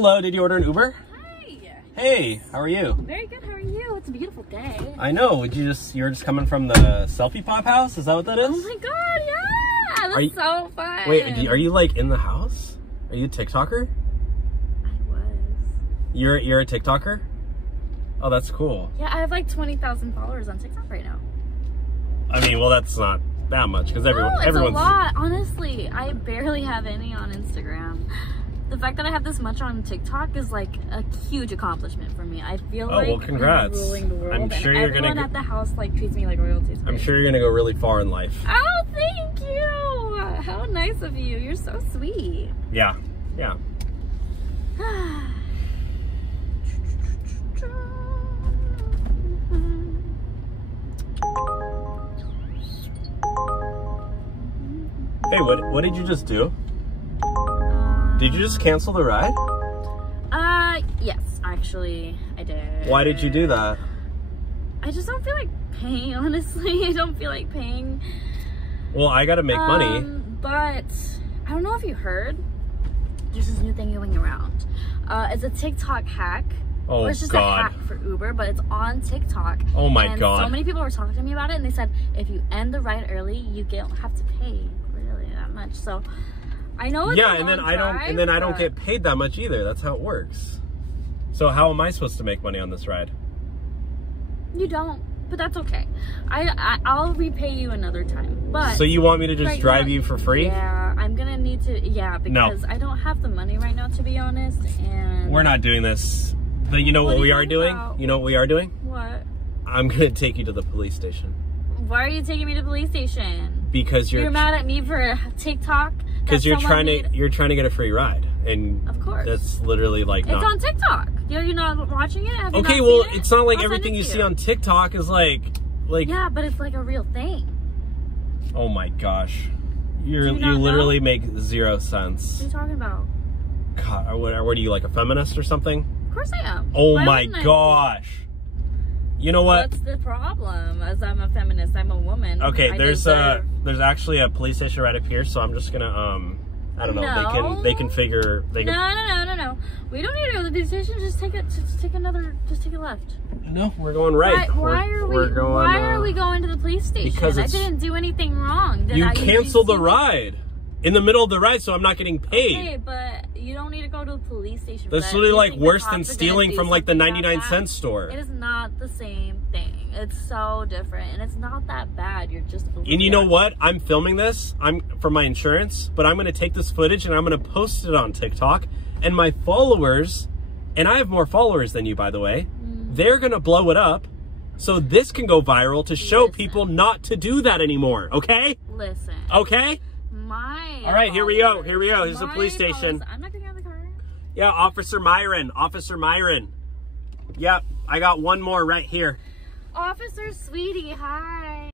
Hello, did you order an Uber? Hi. Hey, how are you? Very good, how are you? It's a beautiful day. I know, you're just coming from the selfie pop house? Is that what that is? Oh my god, yeah! That's so fun. Wait, are you like in the house? Are you a TikToker? I was. You're a TikToker? Oh, that's cool. Yeah, I have like 20,000 followers on TikTok right now. I mean, well, that's not that much because everyone's a lot. Honestly, I barely have any on Instagram. The fact that I have this much on TikTok is like a huge accomplishment for me. I feel like well, congrats. I'm ruling the world. I'm sure and you're everyone gonna at the house like treats me like royalty. I'm sure you're gonna go really far in life. Oh, thank you. How nice of you. You're so sweet. Yeah, yeah. Hey, what did you just do? Did you just cancel the ride? Yes, actually, I did. Why did you do that? I just don't feel like paying, honestly. I don't feel like paying. Well, I gotta make money. But I don't know if you heard. There's this new thing going around. It's a TikTok hack. Oh, or it's just God. a hack for Uber, but it's on TikTok. Oh my God. So many people were talking to me about it, and they said if you end the ride early, you don't have to pay really that much. So I know it's and then I don't get paid that much either. That's how it works. So how am I supposed to make money on this ride? You don't, but that's okay. I'll repay you another time. But so you want me to just drive you for free? Yeah, I'm gonna need to. Yeah, because I don't have the money right now, to be honest. And we're not doing this. But you know what we are doing? You know what we are doing? What? I'm gonna take you to the police station. Why are you taking me to the police station? Because you're mad at me for TikTok. Because you're trying to get a free ride, and of course that's literally like it's on TikTok. You're not watching it? Have you okay, not well, seen it? It's not like everything you see on TikTok is like. Yeah, but it's like a real thing. Oh my gosh, you literally make 0 sense. What are you talking about? God, what are you, like a feminist or something? Of course I am. Oh my gosh. You know what? What's the problem? As I'm a feminist, I'm a woman. Okay, there's actually a police station right up here, so I'm just gonna I don't know. They can figure. No. We don't need to go to the police station. Just take a left. No, we're going right. Why are we going to the police station? Because I didn't do anything wrong. You canceled the ride in the middle of the ride, so I'm not getting paid. Okay, but you don't need to go to the police station. That's literally like worse than stealing from like the 99-cent store. It is not the same thing. It's so different, and it's not that bad. You're just. And you know what? I'm filming this. I'm for my insurance, but I'm going to take this footage and I'm going to post it on TikTok. And my followers, and I have more followers than you, by the way. They're going to blow it up, so this can go viral to show people not to do that anymore. Okay? Listen. Okay. All right, here we go. Here's the police station. I'm not getting out of the car. Yeah, Officer Myron. Yep, I got one more right here. Officer Sweetie, hi.